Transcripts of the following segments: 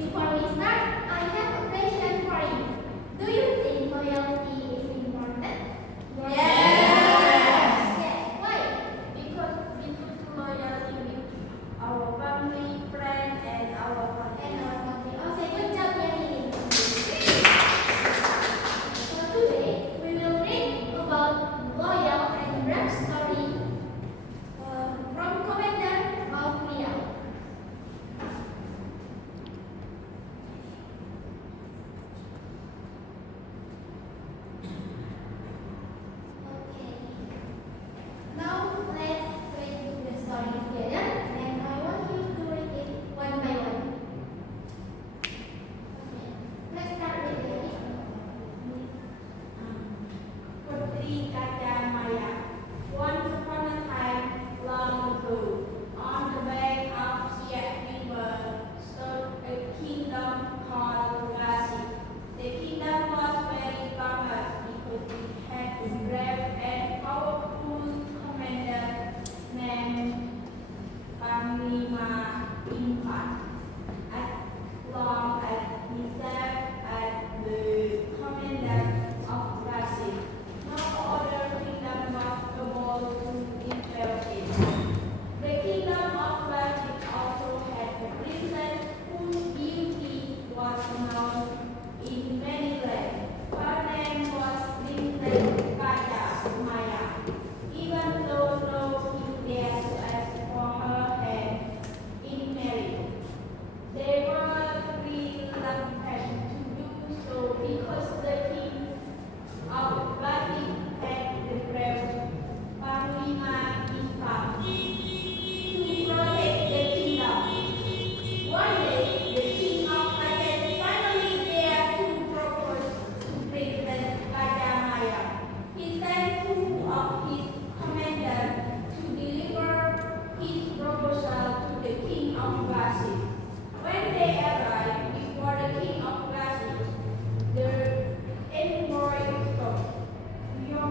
Before we start, I have a question for you. Do you think loyalty is important? Yes. Why? Because we put loyalty with our family, friends, and our country. Okay, good job, Yanni. So today we will read about loyal and brave story from Commander of Riau. Okay. Now let's read the story together, and I want you to read it one by one. Okay. Let's start with Yanni. Putri Kaca Maya. Once upon a time, long ago, on the bank of Siak River, stood a kingdom called Gasi. The kingdom was very famous because it had a brave and powerful commander named Panglima Infan. As long as he served as the commander of Gasi, no other kingdom was able to interfere. The kingdom of Gasi also had a princess whose beauty was known in many lands. Her name was Princess Kaca Maya. Even though no king dared to ask for her hand in marriage, they were reluctant to do so because the king of Gati had the brave Panglima Infan to protect the kingdom. One day, the king of Aceh finally dared to propose to Princess Kaca Maya. He sent two of his commanders to deliver his proposal to the king of Gasi. When they arrived before the king of Gasi, the envoy spoke. Your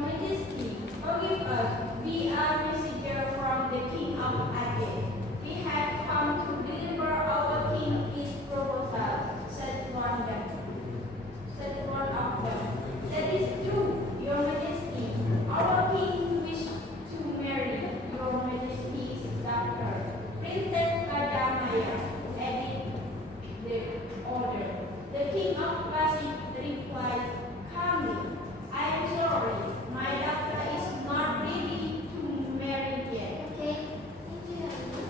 Majesty, forgive us. We are messengers from the king of Aceh. We have come to deliver our king his proposal, said one of them. That is true, Your Majesty. Our king wishes to marry Your Majesty's daughter, Princess Kaca Maya, added the order. The king of Gasi replied calmly, I am sorry, my daughter is not ready to marry yet. Okay. Thank you, Yanni.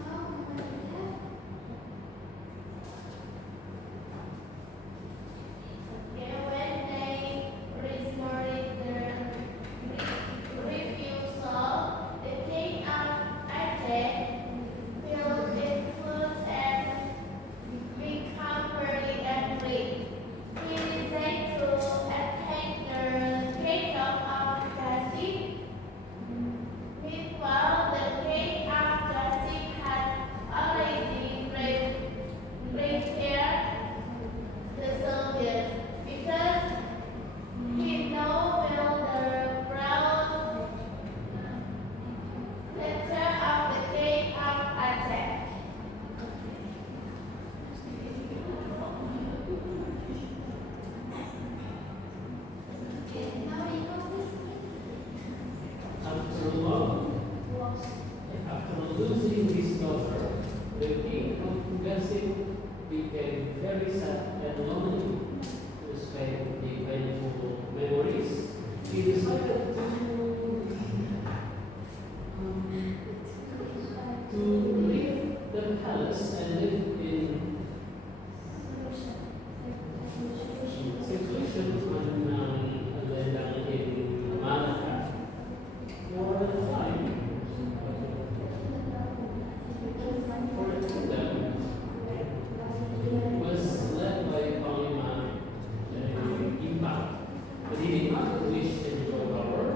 Now, Commander. Okay, when they restored their refusal, the king of Aceh filled with food and became very angry. He decided to attack the kingdom of Gasi. Meanwhile, the king of Gasi had already prepared the soldiers because he knew well the proud nature of the king of Aceh. Okay, now we go this After losing his daughter, the king of Gassim became very sad and lonely. To spare the painful memories, he decided to leave the palace and live in seclusion on Lendang in Malacca. For a time, for the kingdom was led by Panglima Infan, but he did not wish to enjoy power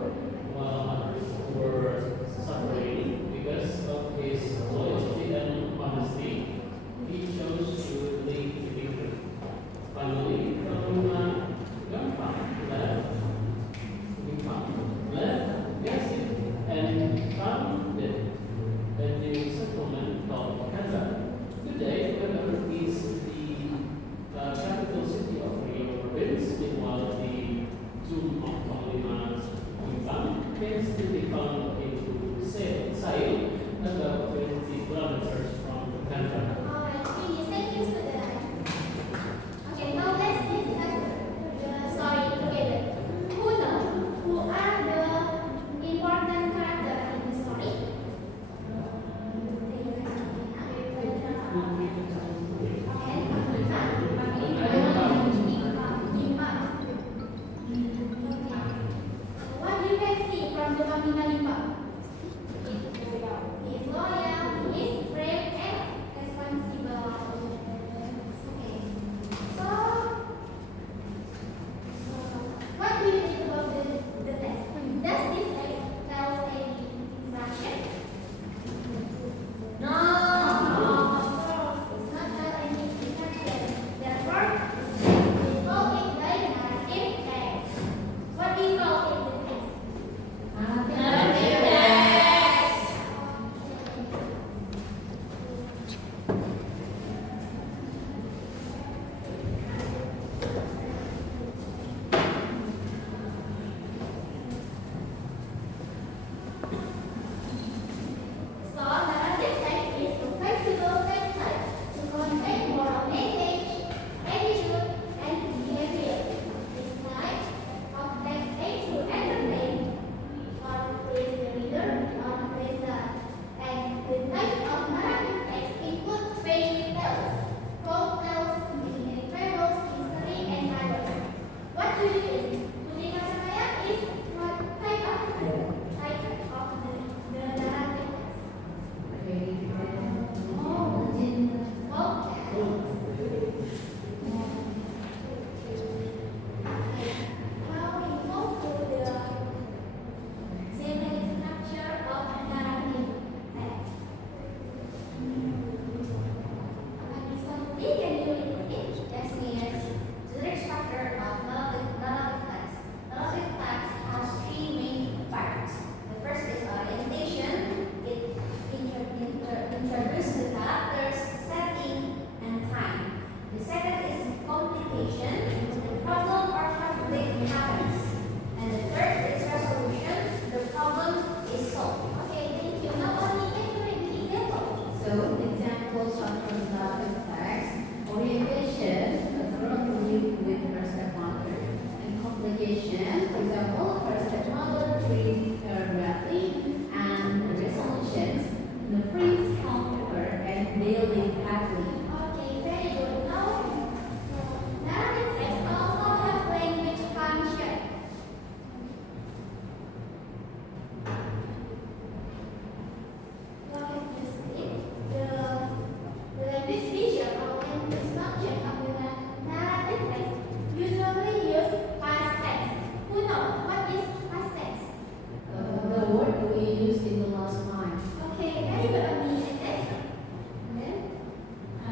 really happy. Okay, very good. Now, narrative text also have language function. What have you seen? The language vision or language function of the narrative text usually use past tense. Who knows what is past tense? The word we used in the last time. Okay, very good. Then, I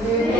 Betul.